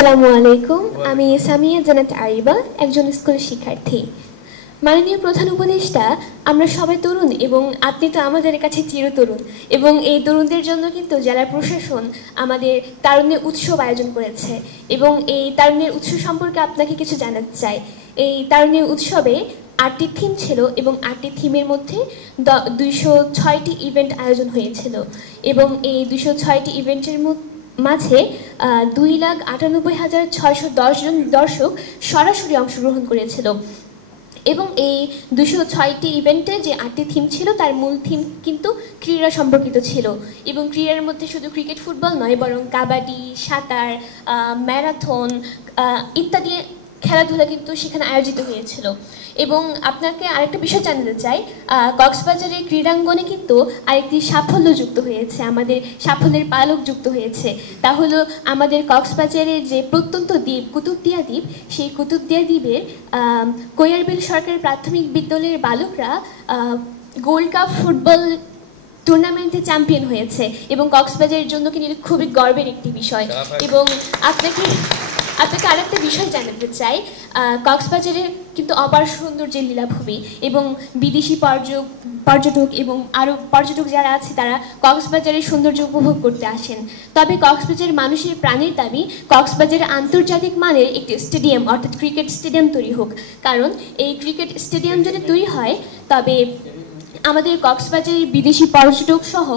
আসসালামু আলাইকুম। আমি সামিয়া জান্নাত আরিবা, একজন স্কুল শিক্ষার্থী। মাননীয় প্রধান উপদেষ্টা, আমরা সবাই তরুণ এবং আপনি তো আমাদের কাছে চিরতরুণ, এবং এই তরুণদের জন্য কিন্তু জেলা প্রশাসন আমাদের তারুণ্যের উৎসব আয়োজন করেছে, এবং এই তারুণ্যের উৎসব সম্পর্কে আপনাকে কিছু জানাতে চাই। এই তারুণ্যের উৎসবে 8টি থিম ছিল এবং 8টি থিমের মধ্যে 206টি ইভেন্ট আয়োজন হয়েছিল, এবং এই 206টি ইভেন্টের মাঝে 2,98,610 জন দর্শক সরাসরি অংশগ্রহণ করেছিল। এবং এই 206টি ইভেন্টে যে 8টি থিম ছিল তার মূল থিম কিন্তু ক্রীড়া সম্পর্কিত ছিল, এবং ক্রীড়ার মধ্যে শুধু ক্রিকেট ফুটবল নয়, বরং কাবাডি, সাঁতার, ম্যারাথন ইত্যাদি খেলাধুলা কিন্তু সেখানে আয়োজিত হয়েছিল। এবং আপনাকে আরেকটা বিষয় জানাতে চাই, কক্সবাজারের ক্রীড়াঙ্গনে কিন্তু আরেকটি সাফল্য যুক্ত হয়েছে, আমাদের সাফল্যের পালক যুক্ত হয়েছে। তা হলো আমাদের কক্সবাজারের যে প্রত্যন্ত দ্বীপ কুতুবদিয়া দ্বীপ, সেই কুতুবদিয়া দ্বীপের কৈয়ারবিল সরকারি প্রাথমিক বিদ্যালয়ের বালকরা গোল্ড কাপ ফুটবল টুর্নামেন্টে চ্যাম্পিয়ন হয়েছে, এবং কক্সবাজারের জন্য কিন্তু খুবই গর্বের একটি বিষয়। এবং আপনাকে আরেকটা বিষয় জানাতে চাই, কক্সবাজারের কিন্তু অপার সৌন্দর্যের লীলাভূমি, এবং বিদেশি পর্যটক এবং আরও পর্যটক যারা আছে তারা কক্সবাজারের সৌন্দর্য উপভোগ করতে আসেন। তবে কক্সবাজারের মানুষের প্রাণের দাবি কক্সবাজারে আন্তর্জাতিক মানের একটি স্টেডিয়াম, অর্থাৎ ক্রিকেট স্টেডিয়াম তৈরি হোক। কারণ এই ক্রিকেট স্টেডিয়াম যদি তৈরি হয় তবে আমাদের কক্সবাজারের বিদেশি পর্যটক সহ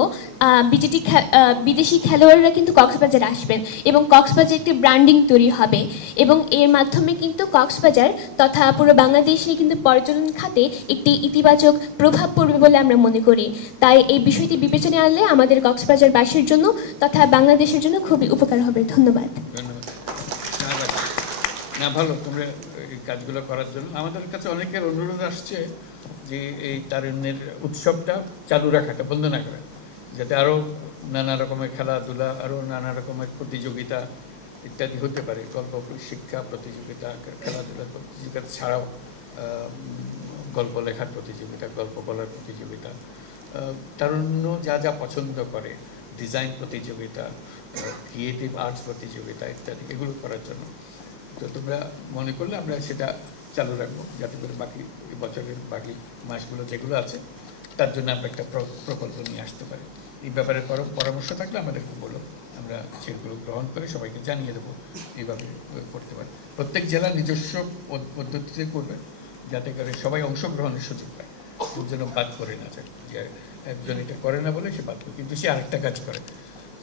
বিদেশি খেলোয়াড়রা কিন্তু কক্সবাজারে আসবেন, এবং কক্সবাজার একটি ব্র্যান্ডিং তৈরি হবে, এবং এর মাধ্যমে কিন্তু কক্সবাজার তথা পুরো বাংলাদেশে কিন্তু পর্যটন খাতে একটি ইতিবাচক প্রভাব পড়বে বলে আমরা মনে করি। তাই এই বিষয়টি বিবেচনায় আনলে আমাদের কক্সবাজারবাসীর জন্য তথা বাংলাদেশের জন্য খুবই উপকার হবে। ধন্যবাদ। না, ভালো তোমরা এই কাজগুলো করার জন্য। আমাদের কাছে অনেকের অনুরোধ আসছে যে এই তারুণ্যের উৎসবটা চালু রাখাটা, বন্ধ না করা, যাতে আরও নানা রকমের খেলাধুলা, আরও নানা রকমের প্রতিযোগিতা ইত্যাদি হতে পারে। গল্প শিক্ষা প্রতিযোগিতা, খেলাধুলা প্রতিযোগিতা ছাড়াও গল্প লেখার প্রতিযোগিতা, গল্প বলার প্রতিযোগিতা, তারুণ্য যা যা পছন্দ করে, ডিজাইন প্রতিযোগিতা, ক্রিয়েটিভ আর্টস প্রতিযোগিতা ইত্যাদি, এগুলো করার জন্য। তো তোমরা মনে করলে আমরা সেটা চালু রাখবো, যাতে করে বাকি বছরের বাকি মাসগুলো যেগুলো আছে তার জন্য আমরা একটা প্রকল্প নিয়ে আসতে পারি। এই ব্যাপারে পরামর্শ থাকলে আমাদেরকে বলো, আমরা সেগুলো গ্রহণ করে সবাইকে জানিয়ে দেবো এইভাবে করতে পারি। প্রত্যেক জেলার নিজস্ব পদ্ধতিতে করবে, যাতে করে সবাই অংশগ্রহণের সুযোগ পায়, যেন বাদ করে না যায় যে একজন এটা করে না বলে সে বাদ করে, কিন্তু সে আরেকটা কাজ করে,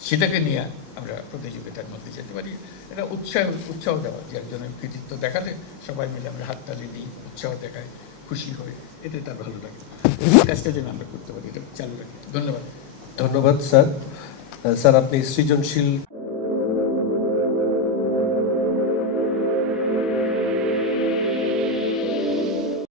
সেটাকে নিয়ে আমরা প্রতিযোগিতার মধ্যে যেতে পারি। এটা উৎসাহ দেওয়া, যে একজনের কৃতিত্ব দেখালে সবাই মিলে আমরা হাততালি দিই, উৎসাহ দেখাই, খুশি হই, এতে তার ভালো লাগে। এই কাজটা যেন আমরা করতে পারি, এটা চালু রাখি। ধন্যবাদ। ধন্যবাদ স্যার। স্যার, আপনি সৃজনশীল